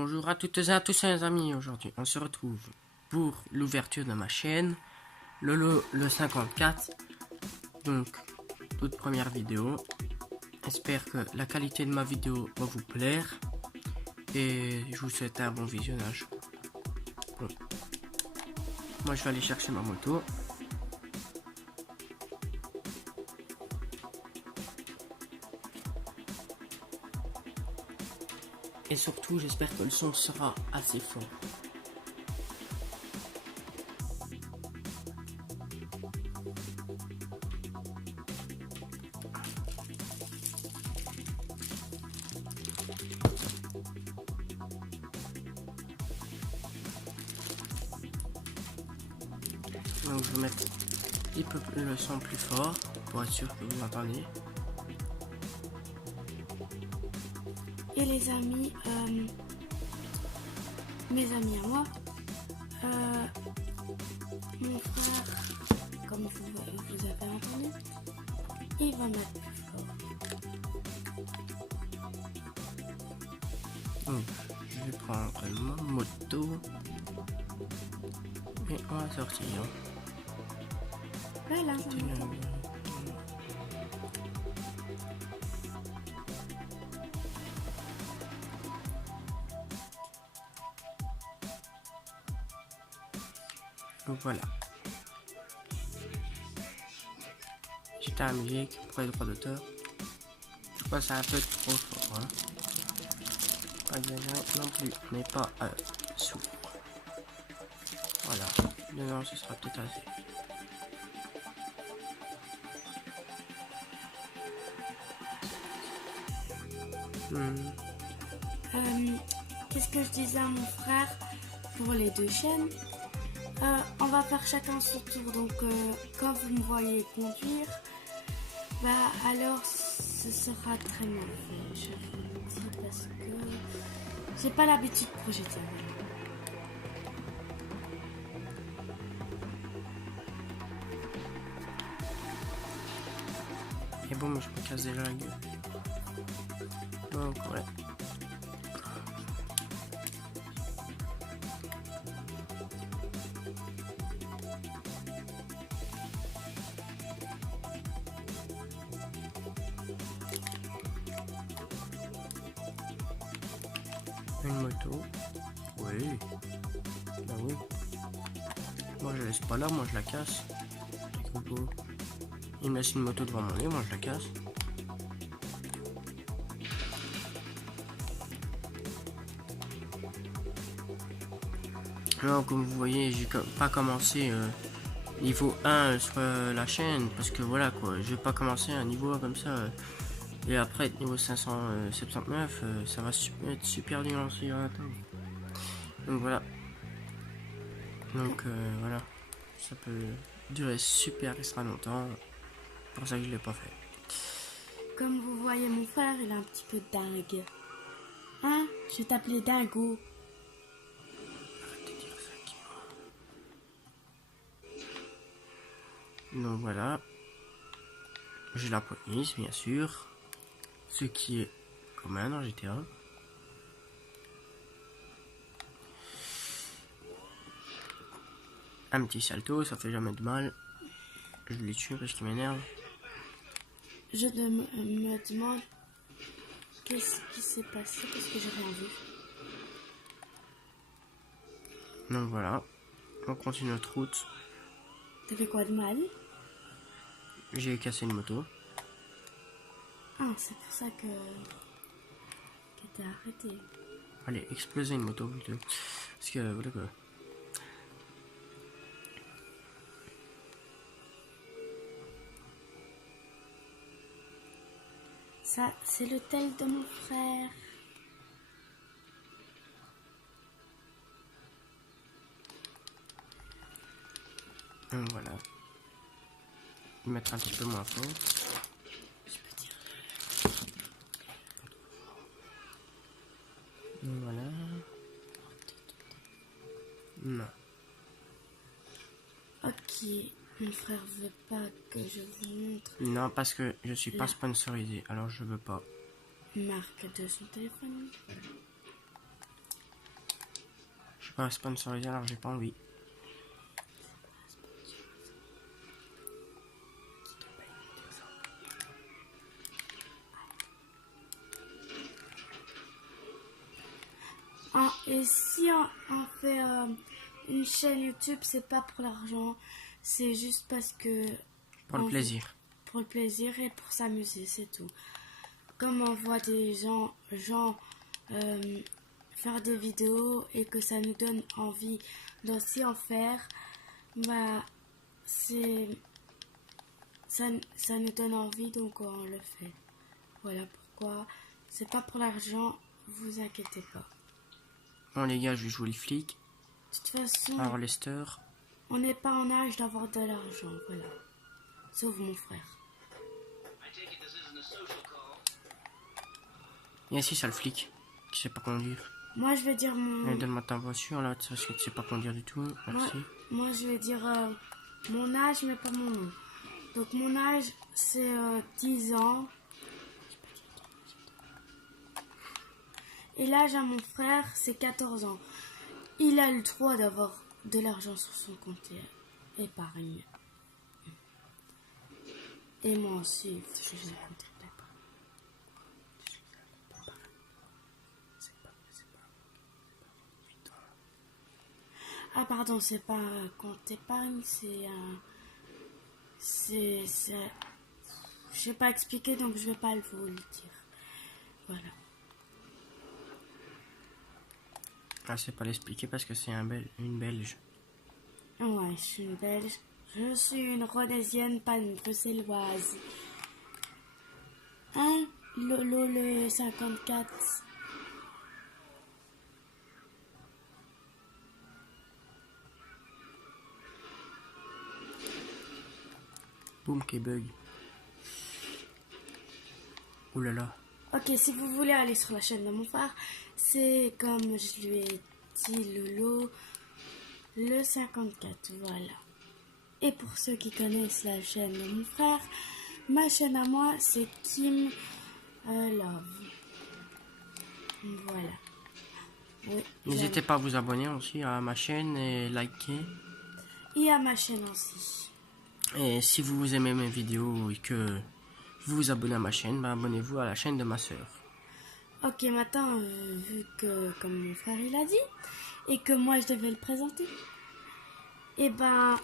Bonjour à toutes et à tous les amis, aujourd'hui on se retrouve pour l'ouverture de ma chaîne, le 54, donc toute première vidéo. J'espère que la qualité de ma vidéo va vous plaire et je vous souhaite un bon visionnage. Bon. Moi je vais aller chercher ma moto. Et surtout j'espère que le son sera assez fort. Donc je vais mettre un petit peu le son plus fort pour être sûr que vous m'entendez. Et les amis, mes amis à moi, mon frère, comme vous avez entendu, il va mettre plus fort. Donc je vais prendre ma moto et on va sortir. Voilà, Donc voilà. J'étais à la musique pour les droits d'auteur. Je crois que c'est un peu trop fort. Hein. Pas exagéré non plus, mais pas sourd. Voilà. Dedans, ce sera peut-être assez. Qu'est-ce que je disais à mon frère pour les deux chaînes? On va faire chacun son tour, donc quand vous me voyez conduire, bah alors ce sera très mal fait, je vous le dis, parce que j'ai pas l'habitude de projeter. Et bon, mais je me casse déjà la gueule. Donc ouais. Une moto. Oui. Bah oui. Moi je laisse pas là, moi je la casse. Il me laisse une moto devant mon nez, moi je la casse. Alors comme vous voyez, j'ai pas commencé niveau 1 sur la chaîne parce que voilà quoi, je vais pas commencer un niveau 1 comme ça. Et après niveau 579, ça va être super dur en donc voilà. Donc voilà, ça peut durer super extra longtemps. C'est pour ça que je l'ai pas fait. Comme vous voyez, mon frère, il est un petit peu dingue. Hein? Je vais t'appeler Dingo. Arrête de dire ça, Kimo. Donc voilà. J'ai la police, bien sûr. Ce qui est commun dans GTA. Un petit salto, ça fait jamais de mal. Je l'ai tué parce qu'il m'énerve. Je me demande qu'est-ce qui s'est passé parce que j'ai rien vu. Donc voilà. On continue notre route. T'as fait quoi de mal? J'ai cassé une moto. Ah, c'est pour ça que t'es arrêté. Allez, exploser une moto plutôt. Parce que voilà quoi. Ça, c'est le tel de mon frère. Donc voilà. Mettre un petit peu moins fort. Je peux dire. Donc voilà. Non. Ok, mon frère veut pas que je vous montre Non, parce que je suis pas La- sponsorisé, alors je veux pas. marque de son téléphone. pas sponsorisé, alors j'ai pas envie. Ah, et si on fait une chaîne YouTube, c'est pas pour l'argent, c'est juste parce que... Pour le plaisir. Pour le plaisir et pour s'amuser, c'est tout. Comme on voit des gens faire des vidéos et que ça nous donne envie d'aussi en faire, bah c'est ça nous donne envie, donc on le fait. Voilà pourquoi. C'est pas pour l'argent, vous inquiétez pas. Bon les gars, je vais jouer le flic. De toute façon, Alors Lester. on n'est pas en âge d'avoir de l'argent, voilà. Sauf mon frère. Et si c'est le flic qui sait pas conduire. Moi je vais dire mon... Donne-moi ta voiture là, parce que tu sais pas conduire du tout. Merci. Moi je vais dire mon âge mais pas mon nom. Donc mon âge c'est 10 ans. Et l'âge à mon frère c'est 14 ans. Il a le droit d'avoir de l'argent sur son compte épargne. Et moi aussi, je vais compter l'épargne. Ah pardon, c'est pas un compte épargne, c'est un... Je sais pas expliquer, donc je vais pas vous le dire. Voilà. Ah, c'est pas l'expliquer parce que c'est une Belge. Ouais, je suis une Belge. Je suis une Rhodésienne, pas une Bruxelloise. Hein, Lolo le 54. Boum, qui bug. Ouh là là. Ok, si vous voulez aller sur la chaîne de mon frère, c'est comme je lui ai dit, Lolo le 54, voilà. Et pour ceux qui connaissent la chaîne de mon frère, ma chaîne à moi, c'est Kim Love. Voilà. Oui, N'hésitez pas à vous abonner aussi à ma chaîne et liker. et à ma chaîne aussi. Et si vous aimez mes vidéos et que vous vous abonnez à ma chaîne, bah abonnez-vous à la chaîne de ma soeur. Ok, maintenant, vu que, comme mon frère il a dit, et que moi je devais le présenter, et ben,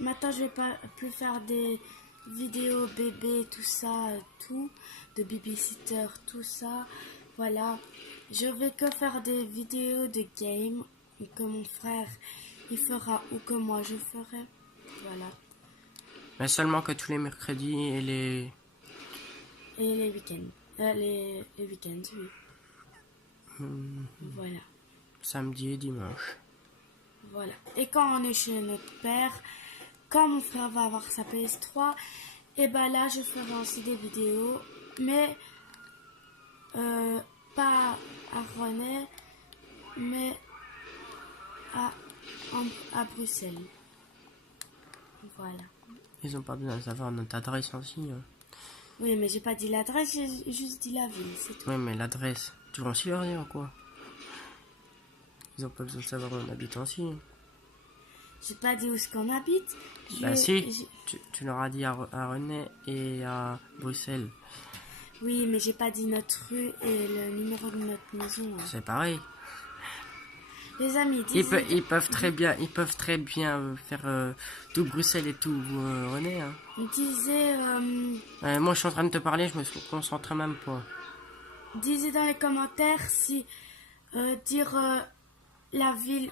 maintenant je vais pas plus faire des vidéos bébé, tout ça, tout, de babysitter, tout ça, voilà. Je vais que faire des vidéos de game, que mon frère il fera ou que moi je ferai, voilà. Mais seulement que tous les mercredis et les... Et les week-ends. Les week-ends, oui. Voilà. Samedi et dimanche. Voilà. Et quand on est chez notre père, quand mon frère va avoir sa PS3, et ben là je ferai aussi des vidéos, mais pas à René, mais à Bruxelles. Voilà. Ils ont pas besoin de savoir notre adresse aussi. Hein. Oui, mais j'ai pas dit l'adresse, j'ai juste dit la ville, c'est tout. Ouais, mais l'adresse, tu vas aussi leur dire quoi? Ils ont pas besoin de savoir où on habite aussi. Hein. J'ai pas dit où est-ce qu'on habite. Bah si, tu leur as dit à René et à Bruxelles. Oui, mais j'ai pas dit notre rue et le numéro de notre maison. Hein. C'est pareil. Les amis, ils peuvent très bien faire tout Bruxelles et tout René. Hein. Disez, moi je suis en train de te parler, je me concentre même pas. Disez dans les commentaires si dire la ville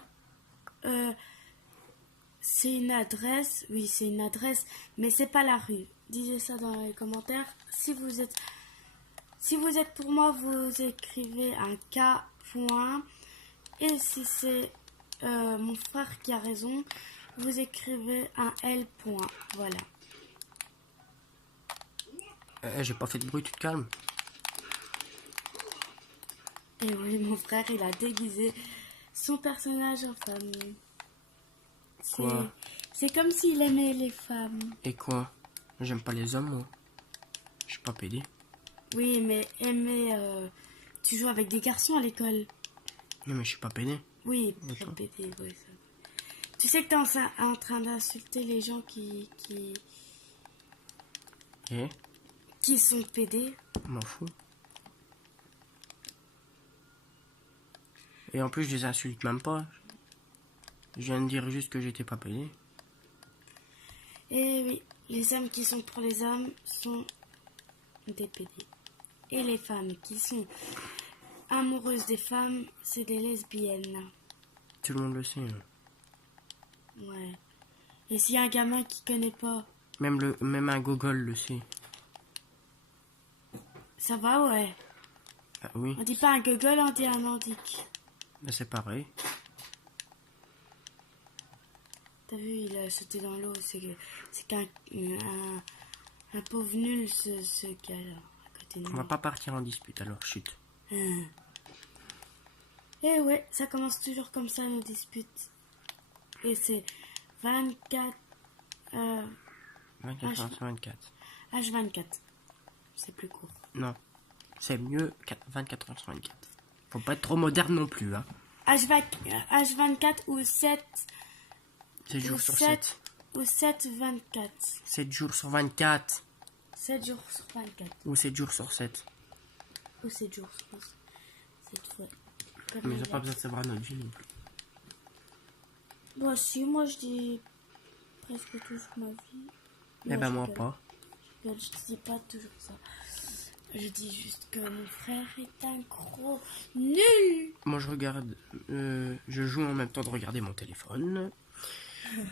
c'est une adresse. Oui, c'est une adresse, mais c'est pas la rue. Disez ça dans les commentaires. Si vous êtes pour moi, vous écrivez un K point. Et si c'est mon frère qui a raison, vous écrivez un L point. Voilà. J'ai pas fait de bruit, tu te calmes. Et oui, mon frère, il a déguisé son personnage en femme. Quoi? C'est comme s'il aimait les femmes. Et quoi? J'aime pas les hommes, moi. Je suis pas pédé. Oui, mais aimer... tu joues avec des garçons à l'école. Non, mais je suis pas pédé. Oui, Attends. PD, ouais, ça. Tu sais que t'es en train d'insulter les gens Et qui sont PD. m'en fous. Et en plus, je les insulte même pas. Je viens de dire juste que j'étais pas payé. Et oui, les hommes qui sont pour les hommes sont des PD. Et les femmes qui sont amoureuses des femmes, c'est des lesbiennes. Tout le monde le sait. Hein. Ouais. Et s'il y a un gamin qui connaît pas, Même un gogol le sait. ça va, ouais. Ah oui, On dit pas un gogol, on dit un nordique. mais c'est pareil. T'as vu, il a sauté dans l'eau. C'est qu'un un pauvre nul, ce gars-là, à côté de On va moi. pas partir en dispute alors, chut. Et ouais, ça commence toujours comme ça, nos disputes. Et c'est 24... 24 sur 24. H24. C'est plus court. Non, c'est mieux 24 heures sur 24. Faut pas être trop moderne non plus, hein. H24 ou 7... 7 jours ou sur 7 7. ou 7-24. 7 jours sur 24. 7 jours sur 24. Ou 7 jours sur 7. Ou 7 jours sur 7 fois. Mais j'ai pas besoin de savoir notre vie non plus. Moi si, moi je dis presque toujours ma vie. Eh ben moi je pas. rigole, je dis pas toujours ça. Je dis juste que mon frère est un gros nul. Moi je regarde, je joue en même temps de regarder mon téléphone.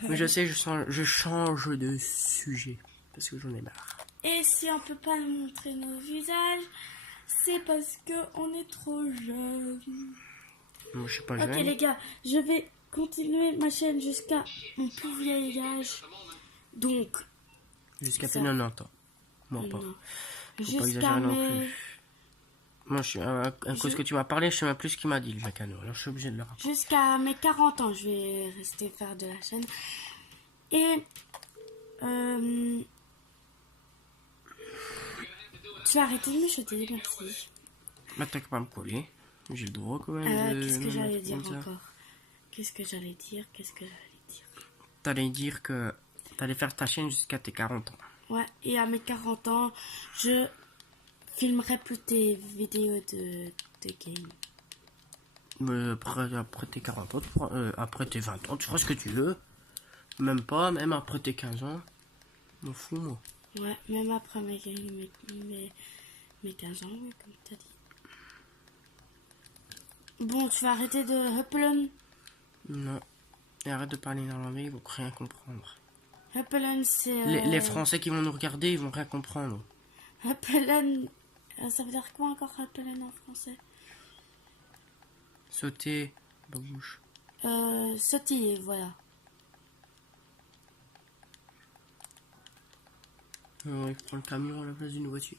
Mais je sais, je change de sujet. Parce que j'en ai marre. Et si on peut pas montrer nos visages, c'est parce que on est trop jeunes. Moi je suis pas Ok jeune. les gars, je vais continuer ma chaîne jusqu'à mon plus vieil âge. Donc, Jusqu'à ça. tes 90 ans. Moi pas. non. Faut pas Jusqu'à exagérer non mes... plus. Moi je suis, à cause que tu vas parler, je sais même plus ce qu'il m'a dit le mécano. Alors je suis obligé de le rappeler. Jusqu'à mes 40 ans, je vais rester faire de la chaîne. Et... tu vas arrêter de me chuter, merci. Mais t'as qu'à pas me coller. J'ai le droit quand même de... Qu'est-ce que me j'allais mettre dire comme ça. encore? Qu'est-ce que j'allais dire? T'allais dire que t'allais faire ta chaîne jusqu'à tes 40 ans. Ouais, et à mes 40 ans, je filmerai plus tes vidéos de game. Mais après tes 40 ans, après tes 20 ans, tu feras ce que tu veux. Même pas, même après tes 15 ans. Je m'en fous, moi. Ouais, même après mes 15 ans, ouais, comme t'as dit. Bon, tu vas arrêter de Huppelen. Non. Et arrête de parler néerlandais, ils vont rien comprendre. Huppelen, c'est... Les Français qui vont nous regarder, ils vont rien comprendre. Huppelen, ça veut dire quoi encore Huppelen en français? Sauter, babouche. Sautiller, voilà. Il prend le camion à la place d'une voiture.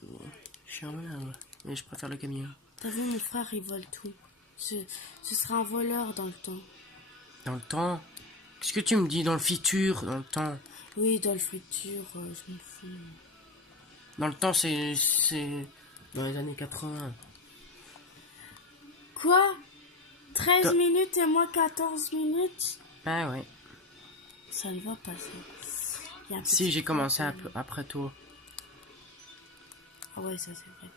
Je suis un malin, mais je préfère le camion. T'as vu, mon frère, il vole tout. Ce sera un voleur dans le temps. Dans le temps? Qu'est-ce que tu me dis? Dans le futur? Dans le temps? Oui, dans le futur, je m'en fous. Dans le temps, c'est dans les années 80. Quoi? 13 Toi- minutes et moi 14 minutes? Ah ouais. Ça ne va pas, ça. Il y a un Si, petit j'ai commencé un problème. peu après toi. Ah ouais, ça c'est vrai.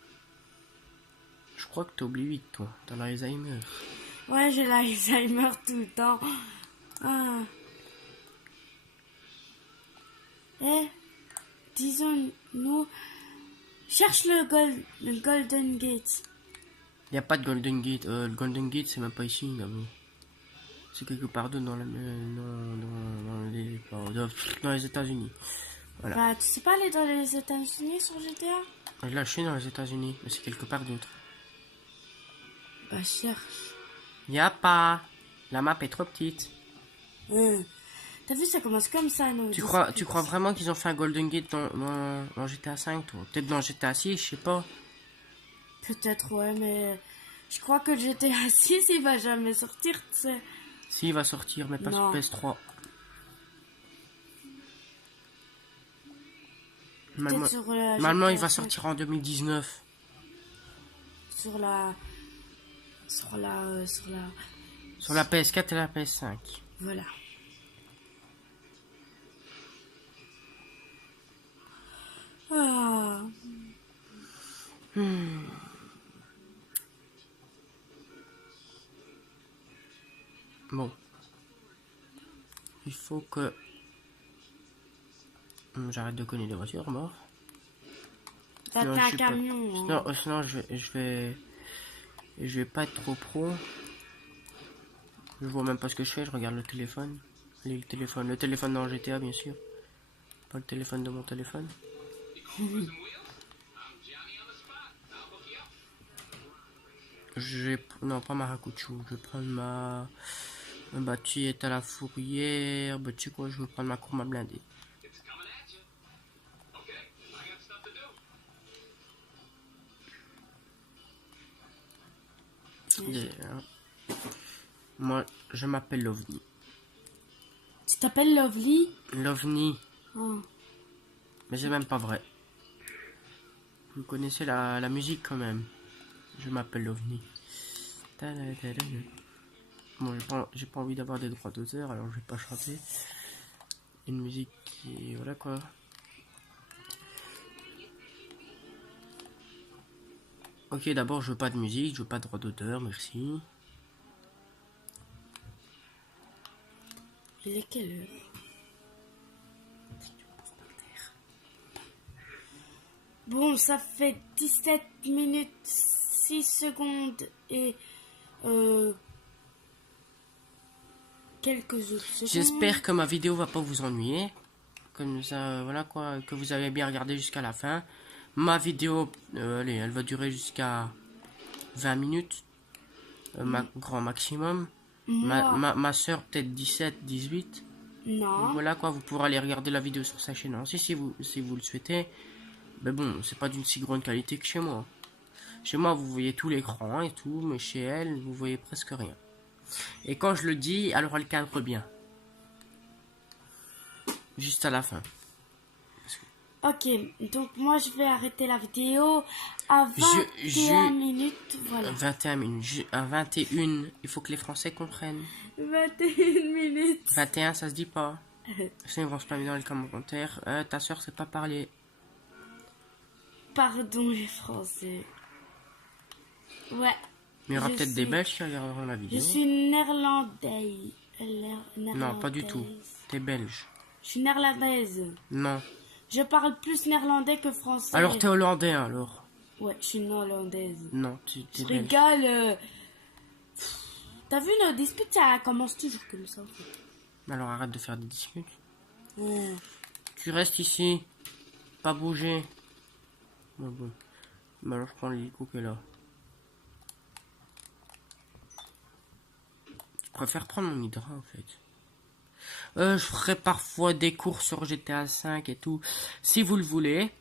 Je crois que t'oublies vite, toi. T'as l'Alzheimer. Ouais, j'ai l'Alzheimer tout le temps. Ah. Eh, disons-nous, cherche le Golden Gate. Y a pas de Golden Gate. Le Golden Gate, c'est même pas ici, là-bas. C'est quelque part d'autre dans les États-Unis. Voilà. Bah, tu sais pas aller dans les États-Unis sur GTA? Là, je suis dans les États-Unis, mais c'est quelque part d'autre. Bah, cherche. Y a pas. La map est trop petite. T'as vu, ça commence comme ça, nos Tu disputes. crois vraiment qu'ils ont fait un Golden Gate dans GTA 5, toi? Peut-être dans GTA 6, je sais pas. Peut-être, ouais, mais je crois que le GTA 6, il va jamais sortir, tu sais. Si, il va sortir, mais pas Non. sur PS3. Peut-être Normalement, sur la normalement, il GTA va 5. sortir en 2019. Sur la Sur la PS4 et la PS5. Voilà. Ah. Bon. Il faut que j'arrête de cogner des voitures, mort. T'as Sinon, un je suis pas- camion. Hein. Sinon, je vais pas être trop pro. Je vois même pas ce que je fais, je regarde le téléphone. Le téléphone dans GTA, bien sûr. Pas le téléphone de mon téléphone. Non, pas Maracucho. Je vais prendre ma... Bah, tu es à la fourrière. Bah, tu sais quoi, je vais prendre ma courbe à blindée. Moi, je m'appelle Lovni. Tu t'appelles Lovely? Lovni. Oh. Mais c'est même pas vrai. Vous connaissez la musique quand même. Je m'appelle Lovni. Bon, j'ai pas envie d'avoir des droits d'auteur, alors je vais pas chanter. Une musique qui... Voilà quoi. Ok, d'abord je veux pas de musique, je veux pas de droits d'auteur, merci. Il est quelle heure? Bon, ça fait 17 minutes, 6 secondes et quelques autres secondes. J'espère que ma vidéo va pas vous ennuyer. Comme ça, voilà quoi, que vous avez bien regardé jusqu'à la fin. Ma vidéo, allez, elle va durer jusqu'à 20 minutes. Grand maximum. Ma soeur peut-être 17, 18. Non. Voilà quoi, vous pourrez aller regarder la vidéo sur sa chaîne aussi si vous le souhaitez. Mais bon, c'est pas d'une si grande qualité que chez moi. Chez moi, vous voyez tout l'écran et tout, mais chez elle, vous voyez presque rien. Et quand je le dis, alors elle cadre bien. Juste à la fin. Ok, donc moi je vais arrêter la vidéo à 21 minutes, voilà. 21 minutes, à 21, il faut que les Français comprennent. 21 minutes. 21, ça se dit pas. Sinon ils vont se plaindre dans les commentaires. Ta soeur sait pas parler. Pardon les Français. Ouais. Mais il y aura peut-être des Belges qui regarderont la vidéo. Je suis néerlandais. Non, pas du tout. T'es belge. Je suis néerlandaise. Non. Je parle plus néerlandais que français. Alors t'es hollandais alors? Ouais, je suis néerlandaise. Non, t'es je belge. rigole. T'as vu nos disputes, ça commence toujours comme ça en fait. Alors arrête de faire des disputes. Ouais. Tu restes ici. Pas bouger. Bon. Bah alors je prends l'hélico qui est là. Je préfère prendre mon hydra en fait. Je ferai parfois des cours sur GTA 5 et tout. Si vous le voulez,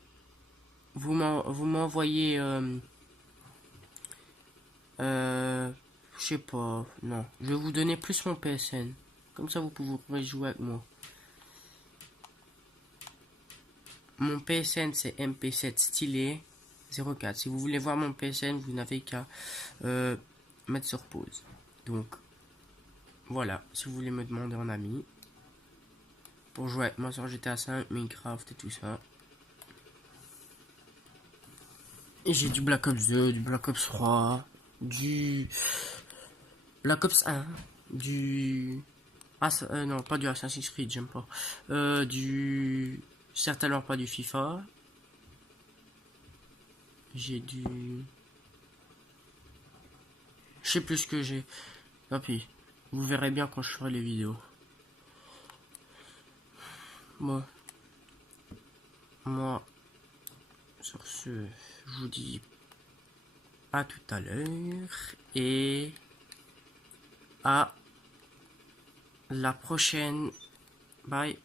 vous m'envoyez... je sais pas, non. Je vais vous donner plus mon PSN. Comme ça vous pourrez jouer avec moi. Mon PSN c'est MP7 stylé 04. Si vous voulez voir mon PSN, vous n'avez qu'à mettre sur pause. Donc, voilà. Si vous voulez me demander en ami. Pour jouer avec moi sur GTA 5, Minecraft et tout ça. Et j'ai du Black Ops 2, du Black Ops 3, du Black Ops 1, du... non, pas du Assassin's Creed, j'aime pas. Certainement pas du FIFA. J'ai du... Je sais plus ce que j'ai. Tant pis. Vous verrez bien quand je ferai les vidéos. Bon. Moi, sur ce, je vous dis à tout à l'heure et à la prochaine. Bye.